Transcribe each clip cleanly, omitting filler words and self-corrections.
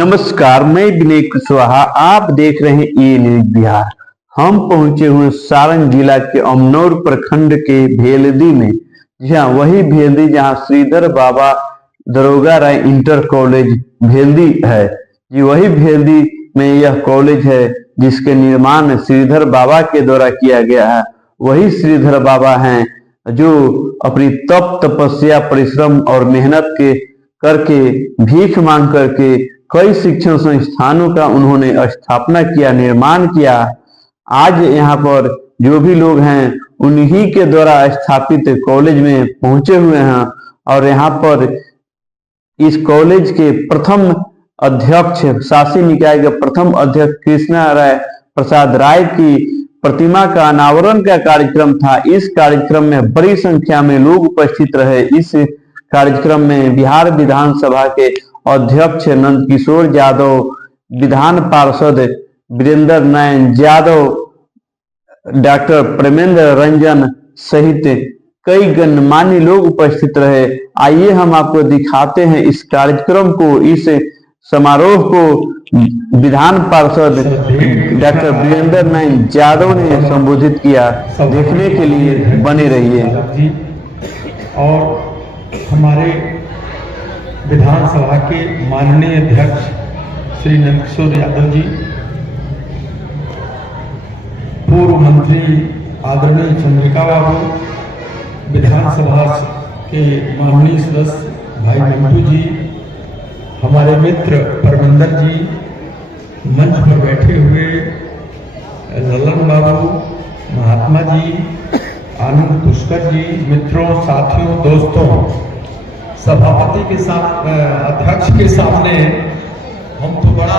नमस्कार, मैं विनय कुशवाहा। आप देख रहे हैं ये न्यूज बिहार। हम पहुंचे हुए सारण जिला के अमनौर प्रखंड के भेलदी में। जहां वही भेलदी जहां श्रीधर बाबा दरोगा राय इंटर कॉलेज भेलदी है। जी वही भेलदी में यह कॉलेज है जिसके निर्माण श्रीधर बाबा के द्वारा किया गया है। वही श्रीधर बाबा हैं जो अपनी तप तपस्या परिश्रम और मेहनत के करके भीख मांग करके कई शिक्षण संस्थानों का उन्होंने स्थापना किया, निर्माण किया। आज यहाँ पर जो भी लोग हैं उन्हीं के द्वारा स्थापित कॉलेज में पहुंचे हुए हैं और यहाँ पर इस कॉलेज के प्रथम अध्यक्ष, शासी निकाय के प्रथम अध्यक्ष कृष्णा राय प्रसाद राय की प्रतिमा का अनावरण का कार्यक्रम था। इस कार्यक्रम में बड़ी संख्या में लोग उपस्थित रहे। इस कार्यक्रम में बिहार विधानसभा के अध्यक्ष नंद किशोर यादव, विधान पार्षद वीरेंद्र नयन यादव, डॉक्टर प्रेमेंद्र रंजन सहित कई गणमान्य लोग उपस्थित रहे। आइए हम आपको दिखाते हैं इस कार्यक्रम को, इस समारोह को विधान पार्षद डॉक्टर वीरेंद्र नयन यादव ने संबोधित किया। देखने के लिए बने रहिए। और हमारे विधानसभा के माननीय अध्यक्ष श्री नंद किशोर यादव जी, पूर्व मंत्री आदरणीय चंद्रिका बाबू, विधानसभा के माननीय सदस्य भाई मंटू जी, हमारे मित्र परमिंदर जी, मंच पर बैठे हुए ललन बाबू, महात्मा जी, आनंद पुष्कर जी, मित्रों, साथियों, दोस्तों, सभापति के साथ अध्यक्ष के सामने हम तो बड़ा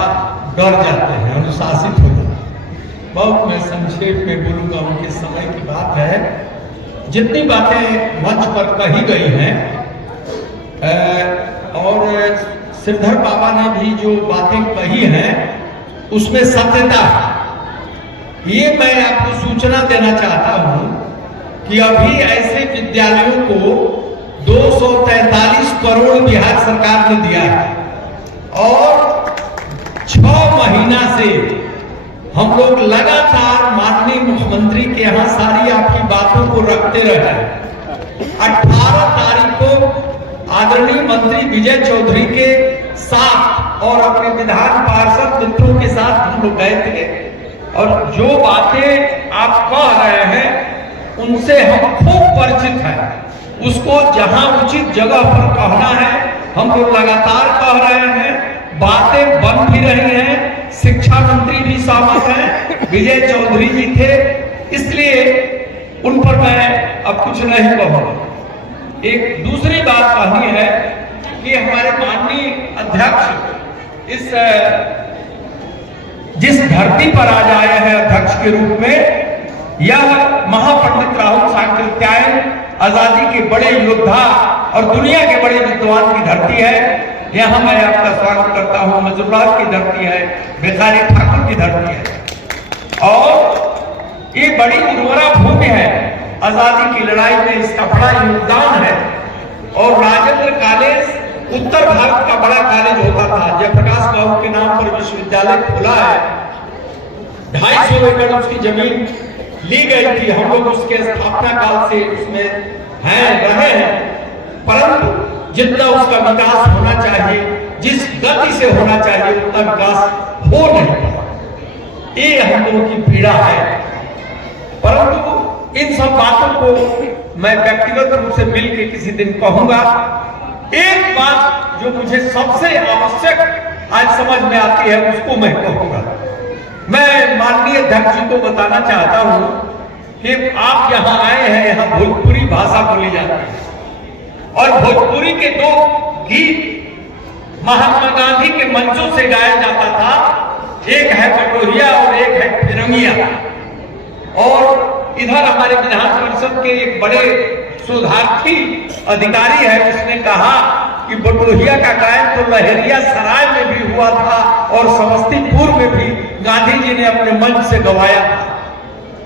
डर जाते हैं, अनुशासित हो जाते हैं। बहुत मैं संक्षेप में बोलूंगा, उनके समय की बात है। जितनी बातें मंच पर कही गई हैं और श्रीधर बाबा ने भी जो बातें कही हैं उसमें सत्यता है। ये मैं आपको सूचना देना चाहता हूं कि अभी ऐसे विद्यालयों को 243 करोड़ बिहार सरकार ने दिया है और 6 महीना से हम लोग लगातार माननीय मुख्यमंत्री के यहाँ सारी आपकी बातों को रखते रहे। 18 तारीख को आदरणीय मंत्री विजय चौधरी के साथ और अपने विधान पार्षद मित्रों के साथ हम लोग गए थे और जो बातें आप कह रहे हैं उनसे हम खूब परिचित हैं। उसको जहां उचित जगह पर कहना है हम लोग लगातार कह रहे हैं, बातें बन भी रही हैं। शिक्षा मंत्री भी सहमत हैं, विजय चौधरी जी थे, इसलिए उन पर मैं अब कुछ नहीं कहूंगा। एक दूसरी बात कहनी है कि हमारे माननीय अध्यक्ष जिस धरती पर आज आए हैं अध्यक्ष के रूप में, यह महापंडित राहुल सांकृत्यायन आजादी के बड़े योद्धा और दुनिया के बड़े विद्वान की धरती है। यहाँ मैं आपका स्वागत करता हूँ। मजरूरात की धरती है, भिखारी ठाकुर की धरती है और ये बड़ी उर्वरा भूमि है। आजादी की लड़ाई में इसका बड़ा योगदान है और राजेंद्र कॉलेज उत्तर भारत का बड़ा कॉलेज होता था। जयप्रकाश बाबू के नाम पर विश्वविद्यालय खुला है। 250 एकड़ उसकी जमीन ली गई थी। हम लोग उसके स्थापना काल से उसमें रहे हैं, परंतु जितना उसका विकास होना चाहिए, जिस गति से होना चाहिए, उतना विकास हो नहीं पाया। ये हम लोगों की पीड़ा है। परंतु इन सब बातों को मैं व्यक्तिगत रूप से मिलकर किसी दिन कहूंगा। एक बात जो मुझे सबसे आवश्यक आज समझ में आती है उसको मैं कहूंगा। मैं माननीय अध्यक्ष जी को बताना चाहता हूं कि आप यहाँ आए हैं, यहाँ भोजपुरी भाषा बोली जाती है और भोजपुरी के 2 गीत महात्मा गांधी के मंचों से गाया जाता था। एक है बटोहिया और एक है फिरंगिया। और इधर हमारे विधान परिषद के एक बड़े शोधार्थी अधिकारी है, उसने कहा कि बटोहिया का गायन तो लहरिया सराय में भी हुआ था और समस्तीपुर में भी गांधी जी ने अपने मंच से गवाया था।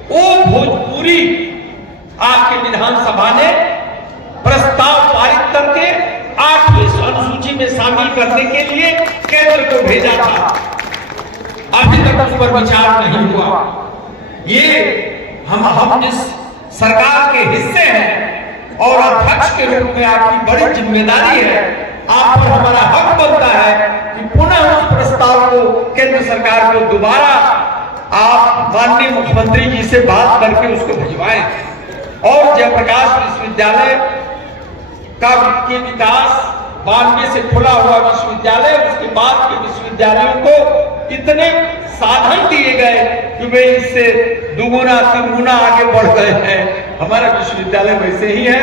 वो भोजपुरी आपके विधानसभा ने प्रस्ताव पारित करके 8वीं अनुसूची में शामिल करने के लिए केंद्र को भेजा था, अभी तक उस पर विचार नहीं हुआ। ये हम इस सरकार के हिस्से हैं और अध्यक्ष के रूप में आपकी बड़ी जिम्मेदारी है। आप पर हमारा हक बनता है कि पुनः उस प्रस्ताव को केंद्र सरकार को दोबारा आप माननीय मुख्यमंत्री जी से बात करके उसको भिजवाएं और जयप्रकाश विश्वविद्यालय का के विकास 92 से खुला हुआ विश्वविद्यालय, उसके बाद के विश्वविद्यालयों को इतने साधन दिए गए कि वे इससे दुगुना तिगुना आगे बढ़ गए हैं। हमारा विश्वविद्यालय वैसे ही है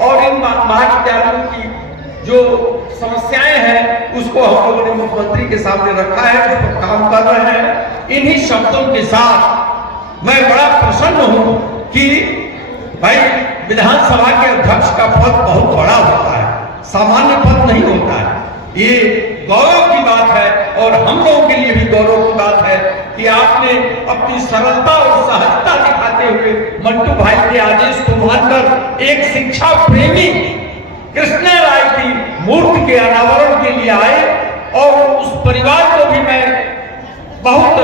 और इन महाविद्यालयों की जो समस्याएं हैं उसको हम लोगों ने मुख्यमंत्री के सामने रखा है, उस पर काम कर रहे हैं। इन्हीं शब्दों के साथ मैं बड़ा प्रसन्न हूं कि भाई विधानसभा के अध्यक्ष का पद बहुत बड़ा होता है, सामान्य पद नहीं होता है। ये गौरव की बात है और हम लोगों के लिए भी गौरव की बात है कि आपने अपनी सरलता और सहजता दिखाते हुए मंटू भाई के आदेश को मानकर एक शिक्षा प्रेमी कृष्णा राय की मूर्ति के अनावरण के लिए आए और उस परिवार को भी मैं बहुत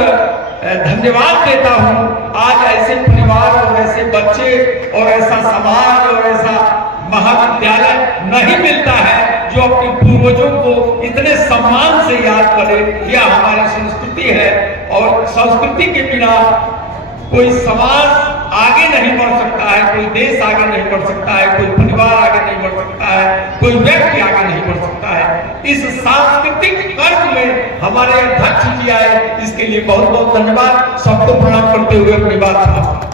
धन्यवाद देता हूं। आज ऐसे परिवार और ऐसे बच्चे और ऐसा समाज और ऐसा महाविद्यालय नहीं मिलता है जो अपने पूर्वजों को इतने सम्मान से याद करे। यह हमारी संस्कृति है और संस्कृति के बिना कोई समाज आगे नहीं बढ़ सकता है, कोई देश आगे नहीं बढ़ सकता है, कोई परिवार आगे नहीं बढ़ सकता है, कोई व्यक्ति आगे नहीं बढ़ सकता है। इस सांस्कृतिक कर्म में हमारे अध्यक्ष जी आए, इसके लिए बहुत बहुत धन्यवाद। सबको प्रणाम करते हुए अपनी बात समाप्त।